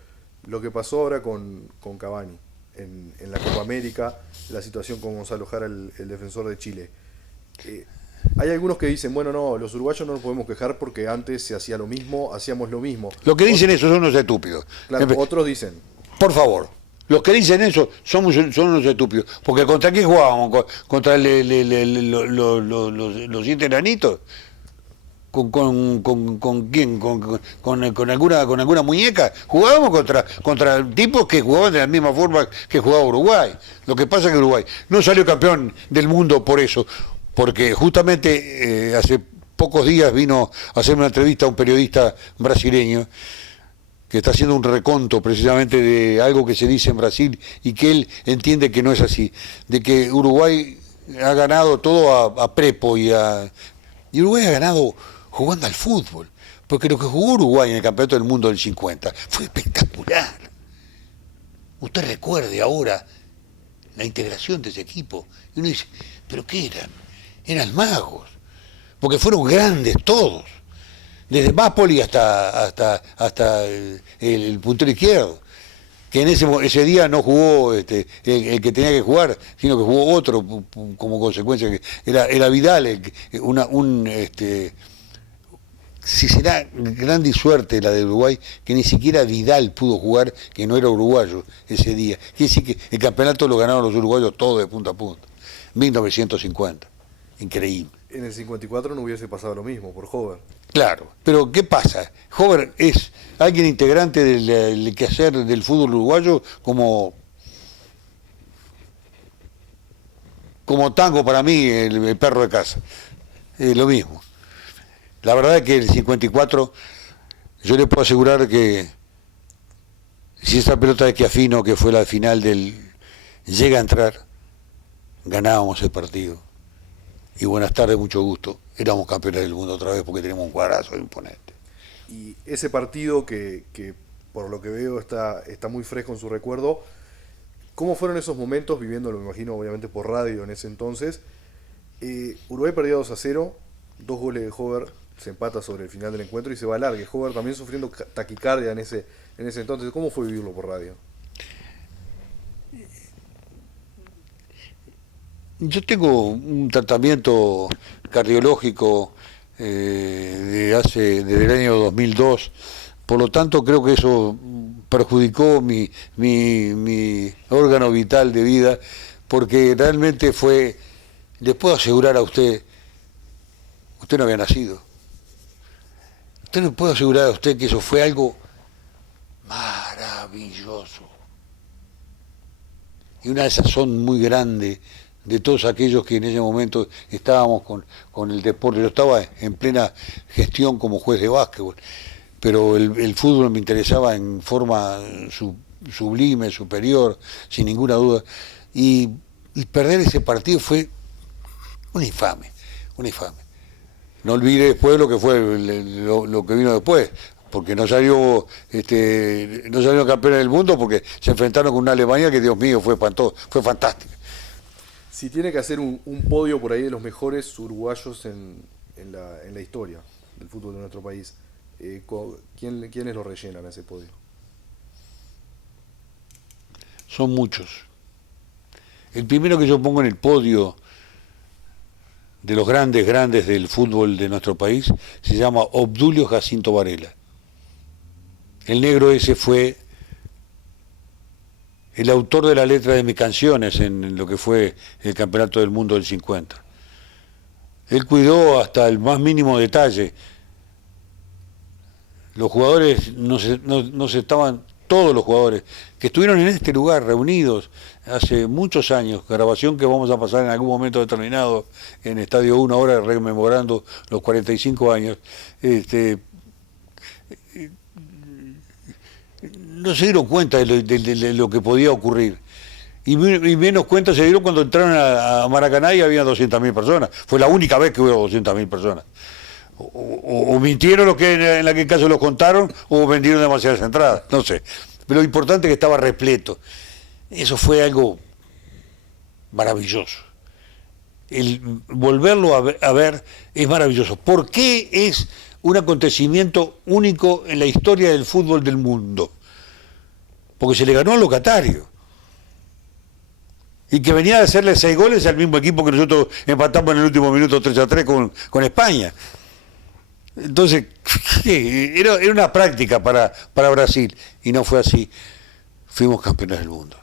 lo que pasó ahora con Cavani en la Copa América, la situación con Gonzalo Jara, el defensor de Chile. Hay algunos que dicen, bueno, no, los uruguayos no nos podemos quejar porque antes se hacía lo mismo, hacíamos lo mismo. Lo que dicen eso son unos estúpidos. Claro, otros dicen, por favor, los que dicen eso son unos estúpidos. Porque ¿contra quién jugábamos? ¿Contra los 7 enanitos? ¿Con quién? ¿Con alguna muñeca? Jugábamos contra tipos que jugaban de la misma forma que jugaba Uruguay. Lo que pasa es que Uruguay no salió campeón del mundo por eso. Porque justamente hace pocos días vino a hacerme una entrevista a un periodista brasileño que está haciendo un reconto precisamente de algo que se dice en Brasil y que él entiende que no es así, de que Uruguay ha ganado todo a prepo y Uruguay ha ganado jugando al fútbol, porque lo que jugó Uruguay en el Campeonato del Mundo del 50 fue espectacular. Usted recuerde ahora la integración de ese equipo y uno dice, ¿pero qué eran? Eran magos, porque fueron grandes todos, desde Mápoli hasta el puntero izquierdo, que en ese día no jugó el que tenía que jugar, sino que jugó otro como consecuencia, que era Vidal, si será grande suerte la de Uruguay, que ni siquiera Vidal pudo jugar, que no era uruguayo ese día. Quiere decir que el campeonato lo ganaron los uruguayos todo de punta a punta, 1950. Increíble. En el 54 no hubiese pasado lo mismo por Hover. Claro, pero ¿qué pasa? Hover es alguien integrante del quehacer del fútbol uruguayo como Tango para mí, el perro de casa. Lo mismo. La verdad es que el 54, yo le puedo asegurar que si esa pelota de Chiafino, que fue la final llega a entrar, ganábamos el partido. Y buenas tardes, mucho gusto. Éramos campeones del mundo otra vez porque tenemos un cuadrazo imponente. Y ese partido que por lo que veo está muy fresco en su recuerdo, ¿cómo fueron esos momentos viviéndolo, me imagino, obviamente por radio en ese entonces? Uruguay perdió 2-0, 2 goles de Hover, se empata sobre el final del encuentro y se va a largue. Hover también sufriendo taquicardia en ese entonces. ¿Cómo fue vivirlo por radio? Yo tengo un tratamiento cardiológico desde el año 2002, por lo tanto creo que eso perjudicó mi órgano vital de vida, porque realmente le puedo asegurar a usted no había nacido. usted le puedo asegurar a usted que eso fue algo maravilloso. Y una desazón muy grande de todos aquellos que en ese momento estábamos con el deporte. Yo estaba en plena gestión como juez de básquetbol, pero el fútbol me interesaba en forma sublime, superior, sin ninguna duda. Y perder ese partido fue una infame, una infame. No olvide después lo que fue lo que vino después, porque no salió campeón del mundo porque se enfrentaron con una Alemania que, Dios mío, fue espantoso, fue fantástica. Si tiene que hacer un podio por ahí de los mejores uruguayos en la historia del fútbol de nuestro país, ¿quiénes lo rellenan a ese podio? Son muchos. El primero que yo pongo en el podio de los grandes del fútbol de nuestro país se llama Obdulio Jacinto Varela. El negro ese fue el autor de la letra de mis canciones en lo que fue el Campeonato del Mundo del 50. Él cuidó hasta el más mínimo detalle. Los jugadores no se estaban, todos los jugadores que estuvieron en este lugar reunidos hace muchos años, grabación que vamos a pasar en algún momento determinado en Estadio 1 ahora rememorando los 45 años, no se dieron cuenta de lo que podía ocurrir. Y menos cuenta se dieron cuando entraron a Maracaná y había 200.000 personas. Fue la única vez que hubo 200.000 personas. O mintieron lo que en aquel caso los contaron, o vendieron demasiadas entradas, no sé. Pero lo importante es que estaba repleto. Eso fue algo maravilloso. El volverlo a ver es maravilloso. ¿Por qué es un acontecimiento único en la historia del fútbol del mundo? Porque se le ganó al locatario. Y que venía de hacerle 6 goles al mismo equipo que nosotros empatamos en el último minuto 3-3 con España. Entonces, era una práctica para Brasil, y no fue así. Fuimos campeones del mundo.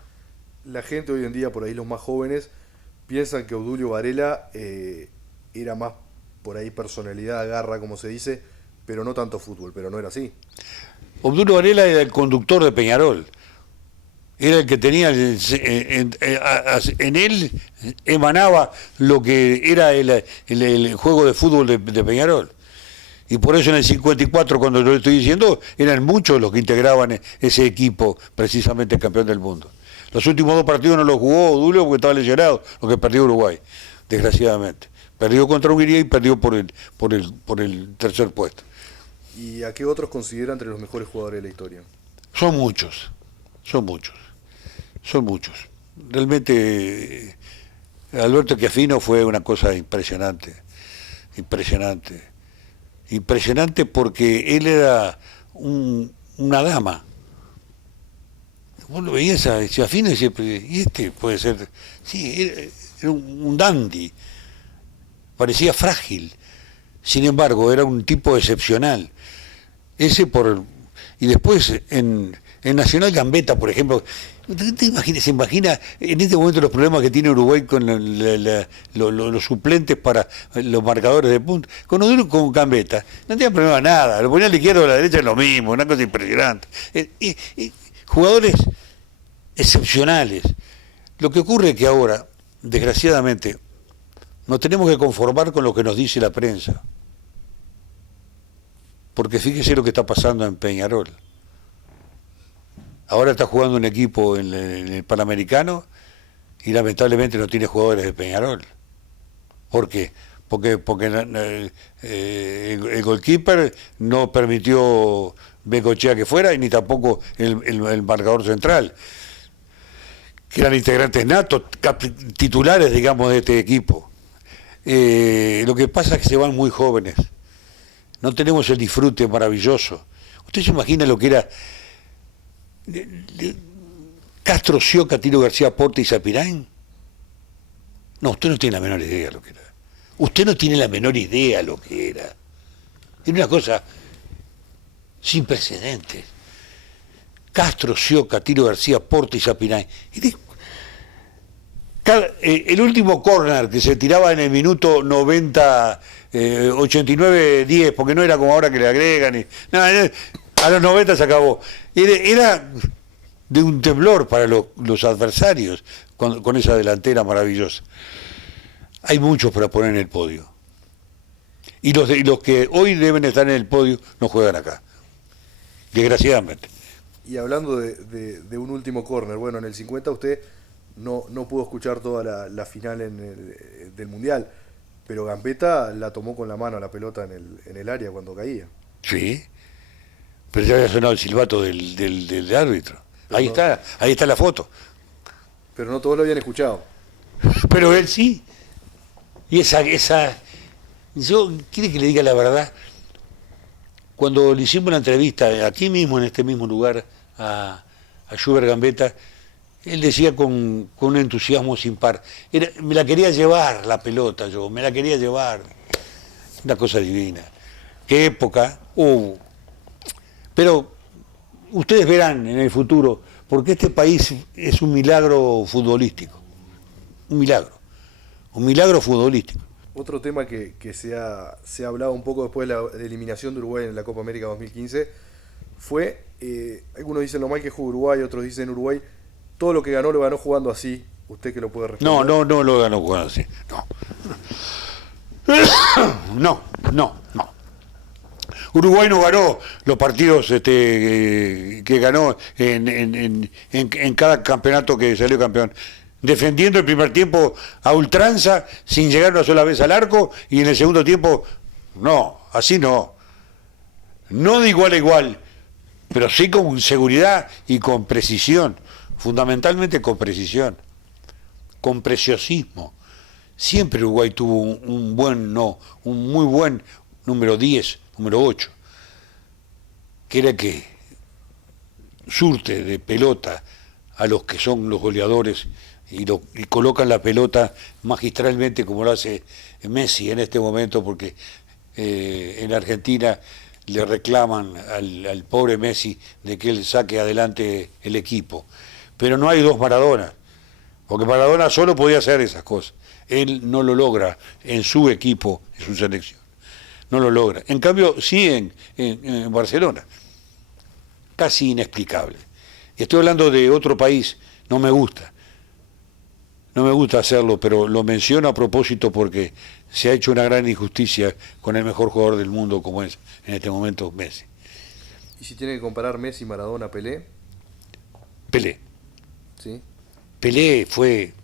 La gente hoy en día, por ahí los más jóvenes, piensan que Obdulio Varela era más por ahí personalidad, garra, como se dice, pero no tanto fútbol, pero no era así. Obdulio Varela era el conductor de Peñarol. Era el que tenía, en él emanaba lo que era el juego de fútbol de Peñarol. Y por eso en el 54, cuando lo estoy diciendo, eran muchos los que integraban ese equipo, precisamente campeón del mundo. Los últimos 2 partidos no los jugó Obdulio porque estaba lesionado, lo que perdió Uruguay, desgraciadamente. Perdió contra Hungría y perdió por el tercer puesto. ¿Y a qué otros considera entre los mejores jugadores de la historia? Son muchos. Realmente, Alberto Chiafino fue una cosa impresionante porque él era una dama. Vos lo veías a Chiafino y decías, y este puede ser, sí, era un dandy, parecía frágil, sin embargo era un tipo excepcional. Y después en Nacional Gambetta, por ejemplo, se imagina en este momento los problemas que tiene Uruguay con los suplentes para los marcadores de punta. Con Gambetta no tenía problema nada, lo ponía a la izquierda o a la derecha es lo mismo, una cosa impresionante. Jugadores excepcionales. Lo que ocurre es que ahora, desgraciadamente, nos tenemos que conformar con lo que nos dice la prensa. Porque fíjese lo que está pasando en Peñarol. Ahora está jugando un equipo en el Panamericano y lamentablemente no tiene jugadores de Peñarol. ¿Por qué? Porque el goalkeeper no permitió Bengochea que fuera y ni tampoco el marcador central, que eran integrantes natos, titulares, digamos, de este equipo. Lo que pasa es que se van muy jóvenes. No tenemos el disfrute maravilloso. ¿Usted se imagina lo que era Castro Sciocca, Tino García Porta y Sapirán? No, usted no tiene la menor idea de lo que era. Usted no tiene la menor idea de lo que era. Era una cosa sin precedentes. Castro Sciocca, Tino García Porta y Sapirán. El último córner que se tiraba en el minuto 90, 89-10, porque no era como ahora que le agregan. A los 90 se acabó. Era de un temblor para los adversarios con esa delantera maravillosa. Hay muchos para poner en el podio. Y los que hoy deben estar en el podio no juegan acá. Desgraciadamente. Y hablando de un último córner, bueno, en el 50 usted no pudo escuchar toda la final del Mundial, pero Gambetta la tomó con la mano a la pelota en el área cuando caía. Sí, pero ya había sonado el silbato del árbitro. Ahí está la foto. Pero no todos lo habían escuchado. Pero él sí. Y yo, ¿quiere que le diga la verdad? Cuando le hicimos una entrevista aquí mismo, en este mismo lugar, a Schubert Gambetta, él decía con un entusiasmo sin par, me la quería llevar la pelota me la quería llevar. Una cosa divina. Qué época hubo. Pero ustedes verán en el futuro, porque este país es un milagro futbolístico. Un milagro futbolístico. Otro tema que se ha hablado un poco después de la eliminación de Uruguay en la Copa América 2015 fue, algunos dicen lo mal que jugó Uruguay, otros dicen Uruguay, todo lo que ganó lo ganó jugando así. ¿Usted que lo puede responder? No lo ganó jugando así. No. Uruguay no ganó los partidos que ganó en cada campeonato que salió campeón, defendiendo el primer tiempo a ultranza, sin llegar una sola vez al arco, y en el segundo tiempo, no, así no. No de igual a igual, pero sí con seguridad y con precisión, fundamentalmente con precisión, con preciosismo. Siempre Uruguay tuvo un muy buen número 10, número 8, que era que surte de pelota a los que son los goleadores y colocan la pelota magistralmente como lo hace Messi en este momento, porque en Argentina le reclaman al pobre Messi de que él saque adelante el equipo. Pero no hay dos Maradonas, porque Maradona solo podía hacer esas cosas. Él no lo logra en su equipo, en su selección. No lo logra. En cambio, sí en Barcelona. Casi inexplicable. Estoy hablando de otro país, no me gusta. No me gusta hacerlo, pero lo menciono a propósito porque se ha hecho una gran injusticia con el mejor jugador del mundo como es en este momento Messi. ¿Y si tiene que comparar Messi, Maradona, Pelé? Pelé. ¿Sí? Pelé fue,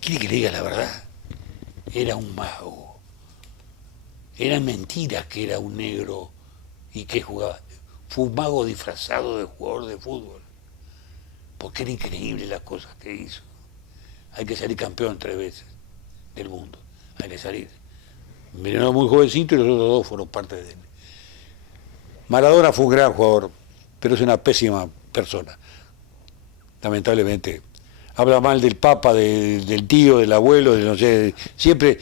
¿quiere que le diga la verdad? Era un mago. Eran mentiras que era un negro y que jugaba. Fue un mago disfrazado de jugador de fútbol. Porque era increíble las cosas que hizo. Hay que salir campeón 3 veces del mundo. Hay que salir. Era muy jovencito y los otros 2 fueron parte de él. Maradona fue un gran jugador, pero es una pésima persona. Lamentablemente. Habla mal del papa, del tío, del abuelo, de no sé, siempre.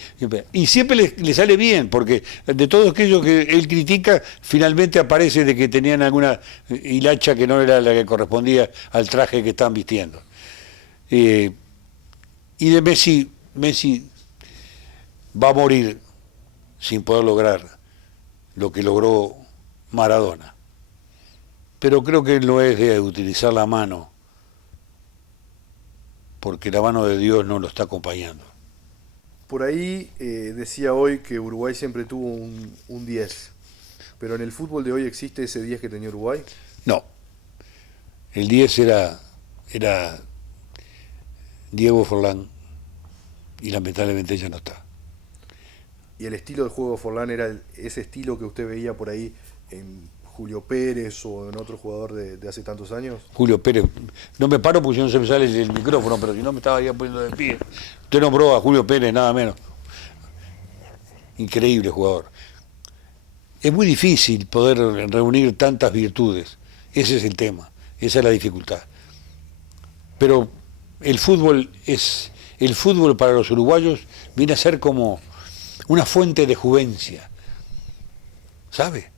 Y siempre le sale bien, porque de todo aquello que él critica, finalmente aparece de que tenían alguna hilacha que no era la que correspondía al traje que están vistiendo. Y de Messi va a morir sin poder lograr lo que logró Maradona. Pero creo que no es de utilizar la mano, porque la mano de Dios no lo está acompañando. Por ahí decía hoy que Uruguay siempre tuvo un 10, pero en el fútbol de hoy ¿existe ese 10 que tenía Uruguay? No, el 10 era Diego Forlán y lamentablemente ya no está. ¿Y el estilo de juego de Forlán era ese estilo que usted veía por ahí en Julio Pérez o en otro jugador de hace tantos años? Julio Pérez, no me paro porque no se me sale el micrófono, pero si no me estaba ya poniendo de pie. Usted nombró a Julio Pérez, nada menos. Increíble jugador. Es muy difícil poder reunir tantas virtudes. Ese es el tema, esa es la dificultad. Pero el fútbol para los uruguayos viene a ser como una fuente de juvencia, ¿sabe?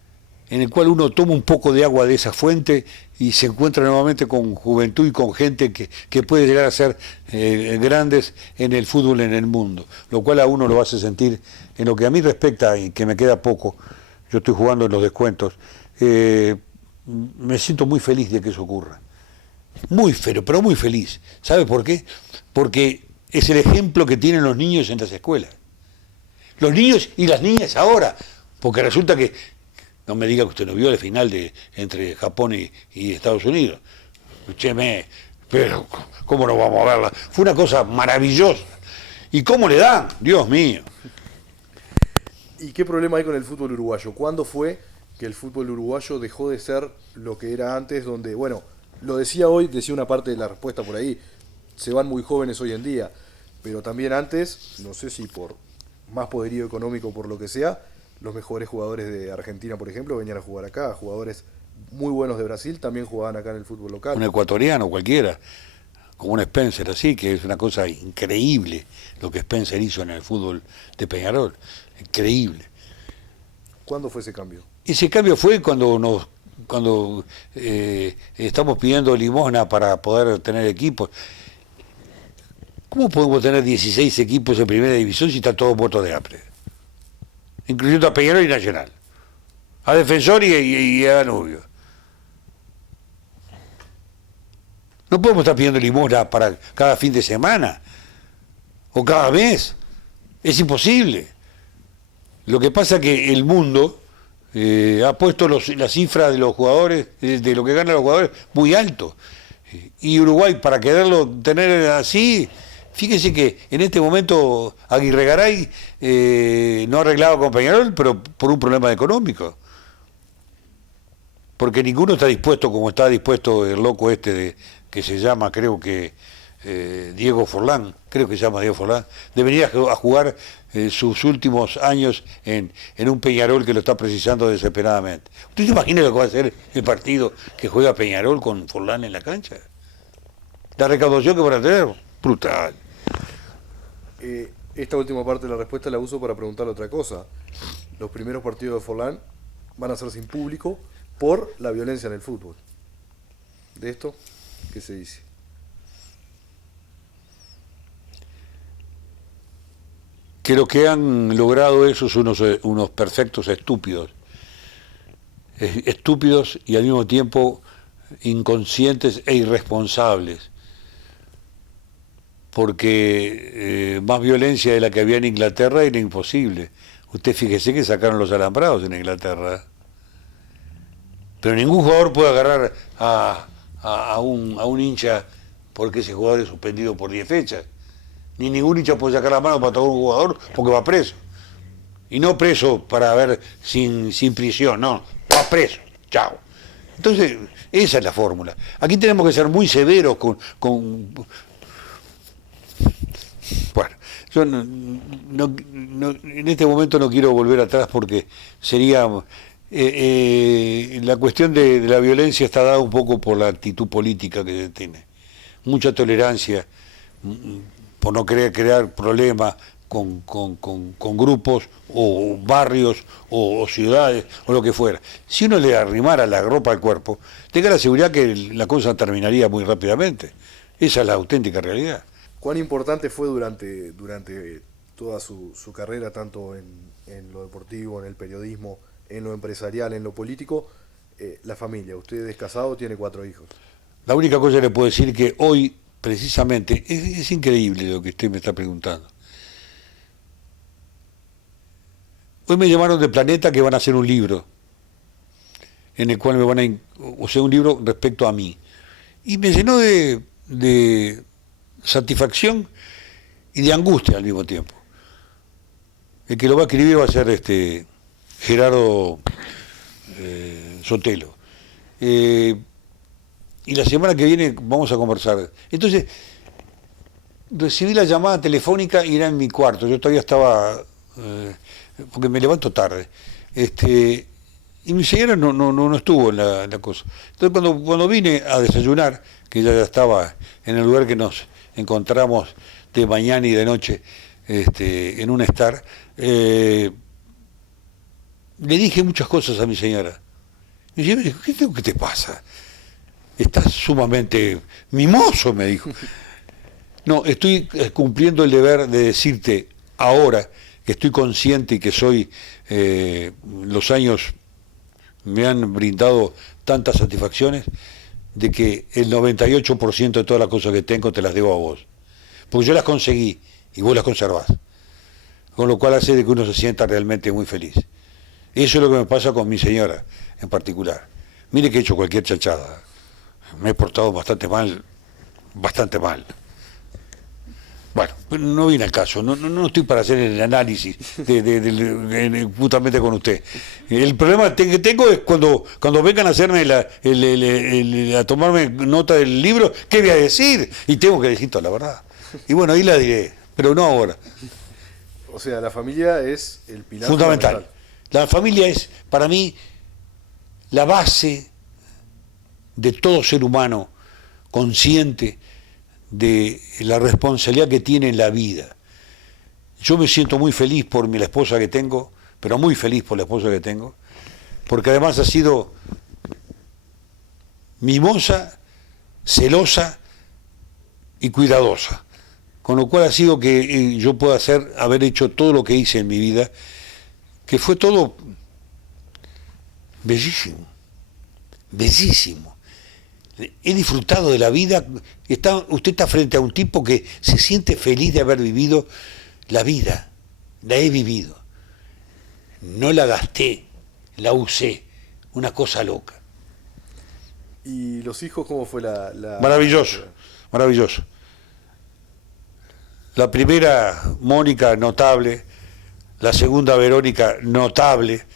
en el cual uno toma un poco de agua de esa fuente y se encuentra nuevamente con juventud y con gente que puede llegar a ser grandes en el fútbol en el mundo, lo cual a uno lo hace sentir, en lo que a mí respecta y que me queda poco, yo estoy jugando en los descuentos, me siento muy feliz de que eso ocurra. Muy pero muy feliz. ¿Sabe por qué? Porque es el ejemplo que tienen los niños en las escuelas. Los niños y las niñas ahora, porque resulta que, no me diga que usted no vio la final entre Japón y Estados Unidos. Escúcheme, pero ¿cómo no vamos a verla? Fue una cosa maravillosa. ¿Y cómo le dan? Dios mío. ¿Y qué problema hay con el fútbol uruguayo? ¿Cuándo fue que el fútbol uruguayo dejó de ser lo que era antes, donde, bueno, lo decía hoy, decía una parte de la respuesta por ahí, se van muy jóvenes hoy en día, pero también antes, no sé si por más poderío económico, por lo que sea, los mejores jugadores de Argentina, por ejemplo, venían a jugar acá, jugadores muy buenos de Brasil también jugaban acá en el fútbol local. Un ecuatoriano cualquiera, como un Spencer, así, que es una cosa increíble lo que Spencer hizo en el fútbol de Peñarol, increíble. ¿Cuándo fue ese cambio? Ese cambio fue cuando estamos pidiendo limosna para poder tener equipos. ¿Cómo podemos tener 16 equipos en primera división si están todos muertos de hambre? Incluyendo a Peñarol y Nacional, a Defensor y a Danubio. No podemos estar pidiendo limosna para cada fin de semana o cada mes. Es imposible. Lo que pasa es que el mundo ha puesto la cifra de los jugadores, de lo que ganan los jugadores, muy alto. Y Uruguay, para quererlo tener así, fíjese que en este momento Aguirre Garay no ha arreglado con Peñarol, pero por un problema económico. Porque ninguno está dispuesto, como está dispuesto el loco que se llama, creo que Diego Forlán, creo que se llama Diego Forlán, de venir a jugar sus últimos años en un Peñarol que lo está precisando desesperadamente. ¿Usted se imagina lo que va a ser el partido que juega Peñarol con Forlán en la cancha? La recaudación que van a tener, brutal. Esta última parte de la respuesta la uso para preguntarle otra cosa. Los primeros partidos de Forlán van a ser sin público por la violencia en el fútbol. ¿De esto qué se dice? Que lo que han logrado esos unos perfectos estúpidos. Estúpidos y al mismo tiempo inconscientes e irresponsables. Porque más violencia de la que había en Inglaterra era imposible. Usted fíjese que sacaron los alambrados en Inglaterra. Pero ningún jugador puede agarrar a un hincha porque ese jugador es suspendido por 10 fechas. Ni ningún hincha puede sacar la mano para tocar un jugador porque va preso. Y no preso para ver sin prisión, no, va preso, chao. Entonces, esa es la fórmula. Aquí tenemos que ser muy severos con bueno, yo en este momento no quiero volver atrás porque sería... la cuestión de la violencia está dada un poco por la actitud política que se tiene. Mucha tolerancia por no querer crear problemas con grupos o barrios o ciudades o lo que fuera. Si uno le arrimara la ropa al cuerpo, tenga la seguridad que la cosa terminaría muy rápidamente. Esa es la auténtica realidad. ¿Cuán importante fue durante toda su carrera, tanto en lo deportivo, en el periodismo, en lo empresarial, en lo político, la familia? Usted es casado, tiene 4 hijos. La única cosa que le puedo decir que hoy, precisamente, es increíble lo que usted me está preguntando. Hoy me llamaron de Planeta que van a hacer un libro, en el cual me van a... O sea, un libro respecto a mí. Y me llenó de satisfacción y de angustia al mismo tiempo. El que lo va a escribir va a ser Gerardo Sotelo. Y la semana que viene vamos a conversar. Entonces, recibí la llamada telefónica y era en mi cuarto. Yo todavía estaba, porque me levanto tarde. Y mi señora no estuvo en la cosa. Entonces, cuando vine a desayunar, que ella ya estaba en el lugar que nos encontramos de mañana y de noche, en un estar, le dije muchas cosas a mi señora, Y yo me dijo, ¿qué te pasa? Estás sumamente mimoso, me dijo. No, estoy cumpliendo el deber de decirte ahora que estoy consciente y que soy, los años me han brindado tantas satisfacciones, de que el 98% de todas las cosas que tengo te las debo a vos. Porque yo las conseguí y vos las conservás. Con lo cual hace de que uno se sienta realmente muy feliz. Eso es lo que me pasa con mi señora en particular. Mire que he hecho cualquier chachada. Me he portado bastante mal. Bueno, no viene al caso, no estoy para hacer el análisis justamente con usted. El problema que tengo es cuando vengan a hacerme a tomarme nota del libro, ¿qué voy a decir? Y tengo que decir toda la verdad. Y bueno, ahí la diré, pero no ahora. O sea, la familia es el pilar fundamental. La familia es, para mí, la base de todo ser humano consciente de la responsabilidad que tiene en la vida. Yo me siento muy feliz por la esposa que tengo, pero muy feliz por la esposa que tengo, porque además ha sido mimosa, celosa y cuidadosa, con lo cual ha sido que yo pueda haber hecho todo lo que hice en mi vida, que fue todo bellísimo, bellísimo. He disfrutado de la vida. Usted está frente a un tipo que se siente feliz de haber vivido la vida. La he vivido. No la gasté, la usé. Una cosa loca. ¿Y los hijos cómo fue la... Maravilloso, maravilloso. La primera, Mónica, notable. La segunda, Verónica, notable.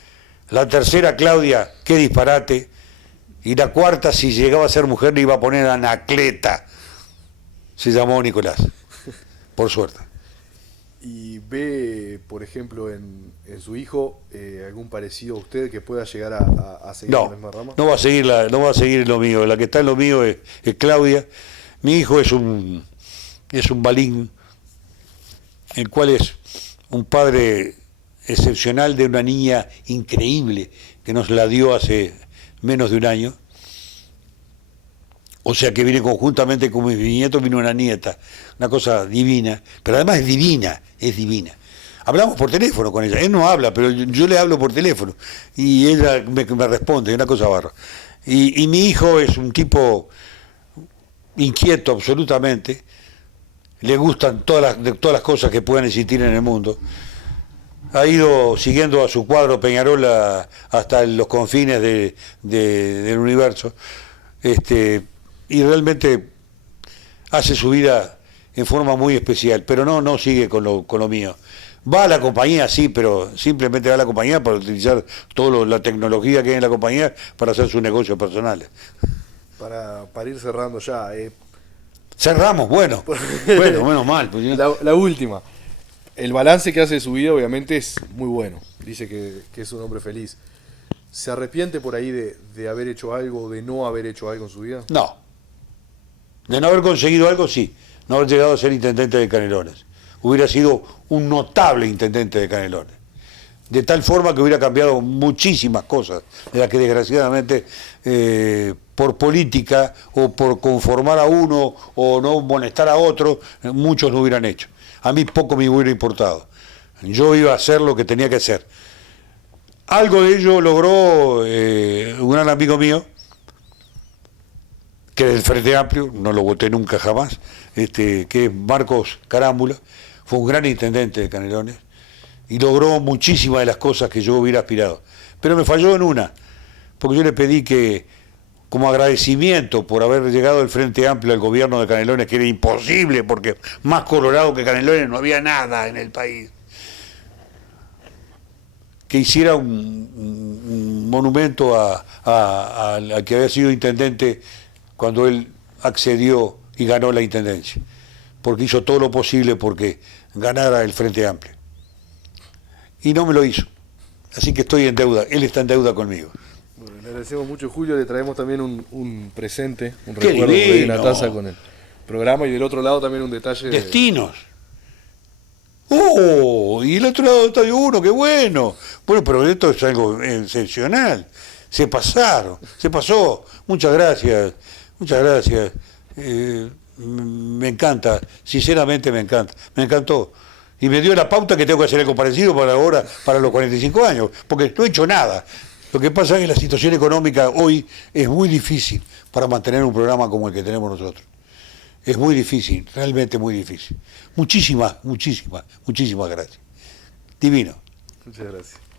La tercera, Claudia, qué disparate. Y la cuarta, si llegaba a ser mujer, le iba a poner Anacleta. Se llamó Nicolás, por suerte. ¿Y ve, por ejemplo, en su hijo algún parecido a usted que pueda llegar a seguir la misma rama? No va a seguir en lo mío. La que está en lo mío es Claudia. Mi hijo es un balín, el cual es un padre excepcional de una niña increíble que nos la dio hace menos de un año. O sea que viene conjuntamente con mi nieto, vino una nieta, una cosa divina, pero además es divina. Hablamos por teléfono con ella, él no habla, pero yo le hablo por teléfono y ella me responde, es una cosa barra. Y mi hijo es un tipo inquieto absolutamente, le gustan todas las cosas que puedan existir en el mundo. Ha ido siguiendo a su cuadro Peñarola hasta los confines del universo, y realmente hace su vida en forma muy especial, pero no sigue con lo mío. Va a la compañía, sí, pero simplemente va a la compañía para utilizar toda la tecnología que hay en la compañía para hacer sus negocios personales. Para ir cerrando ya. Cerramos, bueno, menos mal. Pues, la última. El balance que hace de su vida obviamente es muy bueno. Dice que es un hombre feliz. ¿Se arrepiente por ahí de haber hecho algo, de no haber hecho algo en su vida? No. De no haber conseguido algo, sí. No haber llegado a ser intendente de Canelones. Hubiera sido un notable intendente de Canelones. De tal forma que hubiera cambiado muchísimas cosas, de las que desgraciadamente por política o por conformar a uno o no molestar a otro, muchos no hubieran hecho. A mí poco me hubiera importado. Yo iba a hacer lo que tenía que hacer. Algo de ello logró un gran amigo mío, que es del Frente Amplio, no lo voté nunca jamás, que es Marcos Carámbula, fue un gran intendente de Canelones y logró muchísimas de las cosas que yo hubiera aspirado. Pero me falló en una, porque yo le pedí que, como agradecimiento por haber llegado el Frente Amplio al gobierno de Canelones, que era imposible, porque más colorado que Canelones no había nada en el país, que hiciera un monumento al que había sido intendente cuando él accedió y ganó la intendencia, porque hizo todo lo posible porque ganara el Frente Amplio. Y no me lo hizo. Así que estoy en deuda, él está en deuda conmigo. Bueno, le agradecemos mucho, Julio, le traemos también un presente, un ¡qué recuerdo de una divino! taza con el programa, y del otro lado también un detalle de... Destinos. ¡Oh! Y el otro lado del Estadio 1, qué bueno. Bueno, pero esto es algo excepcional. se pasaron, se pasó. Muchas gracias, muchas gracias. Me encanta, sinceramente me encanta, me encantó. Y me dio la pauta que tengo que hacer algo parecido para ahora, para los 45 años, porque no he hecho nada. Lo que pasa es que la situación económica hoy es muy difícil para mantener un programa como el que tenemos nosotros. Es muy difícil, realmente muy difícil. Muchísimas gracias. Divino. Muchas gracias.